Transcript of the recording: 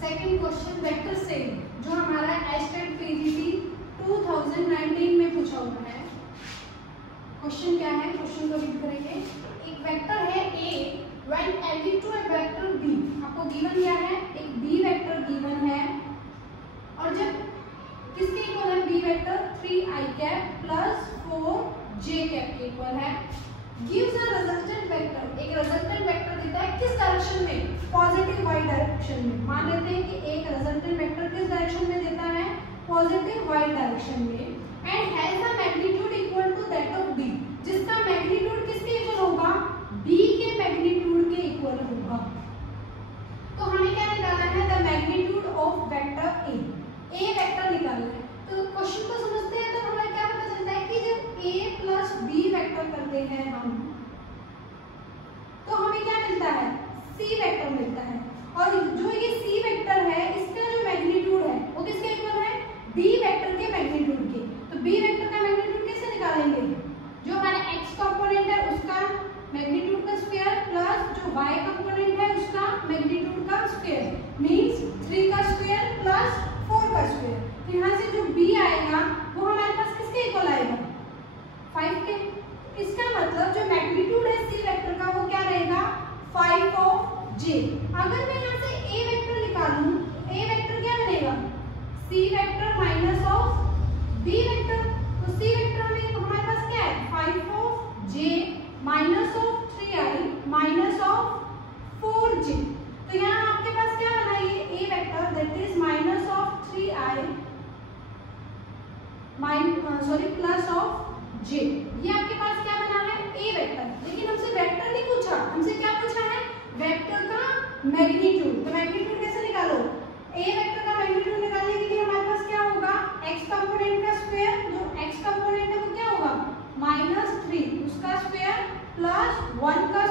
Second question vector से जो हमारा एस्टेट पीजीटी 2019 में पूछा हुआ है। क्वेश्चन क्या है, क्वेश्चन को रीड करेंगे। एक वेक्टर है A when added to a vector B। आपको गिवन क्या है, एक B वेक्टर गिवन है और जब किसके इक्वल है B vector 3i cap plus 4j cap के इक्वल है। गिव्स अ रिजल्टेंट वेक्टर, एक रिजल्टेंट वेक्टर देता है किस डायरेक्शन में, पॉजिटिव वाई डायरेक्शन में। मान लेते हैं कि एक रिजल्टेंट वेक्टर किस डायरेक्शन में देता है, पॉजिटिव वाई डायरेक्शन में, and has a magnitude equal to that of B, जिसका मैग्नीट्यूड किसके इक्वल होगा, B के मैग्नीट्यूड के इक्वल होगा। तो हमें क्या निकालना है, the magnitude of vector A vector निकालना है। तो क्वेश्चन को समझते हैं तो हमें क्या पता चलता है कि जब A प्लस B वेक्टर करते हैं हम, तो हमें क्या मिलता है, C वेक्टर मिलता है। और जो ये C वेक्टर है इसका जो मैग्नीट्यूड है वो किसके इक्वल है, B वेक्टर के मैग्नीट्यूड के। तो B वेक्टर का मैग्नीट्यूड कैसे निकालेंगे, जो हमारा x कंपोनेंट है उसका मैग्नीट्यूड का स्क्वायर प्लस जो y कंपोनेंट है उसका मैग्नीट्यूड का स्क्वायर, मींस 3 का स्क्वायर प्लस 4 का स्क्वायर। तो यहाँ से जो B आएगा वो हमारे पास किसके इक्वल आएगा, 5 के। इसका मतलब जो मैग्नीट्यूड है C वेक्टर का वो क्या रहेगा, 5 ऑफ J। अगर मैं यहाँ से A वेक्टर निकालूं, A वेक्टर क्या बनेगा, C vector minus of B vector. तो C वेक्टर में हमारे पास क्या है, 5 of J minus of 3i minus of 4j। तो यहाँ आपके पास क्या बना, ये A vector that is minus of 3i plus of j। ये आपके पास क्या बना है, A वेक्टर। लेकिन हमसे वेक्टर नहीं पूछा, हमसे क्या पूछा है, वेक्टर का मैग्नीट्यूड। तो मैग्नीट्यूड कैसे निकालो, A वेक्टर का मैग्नीट्यूड निकालने के लिए हमारे पास क्या होगा, x कंपोनेंट का स्क्वायर, जो x कंपोनेंट है वो क्या होगा, -3 उसका स्क्वायर प्लस 1 का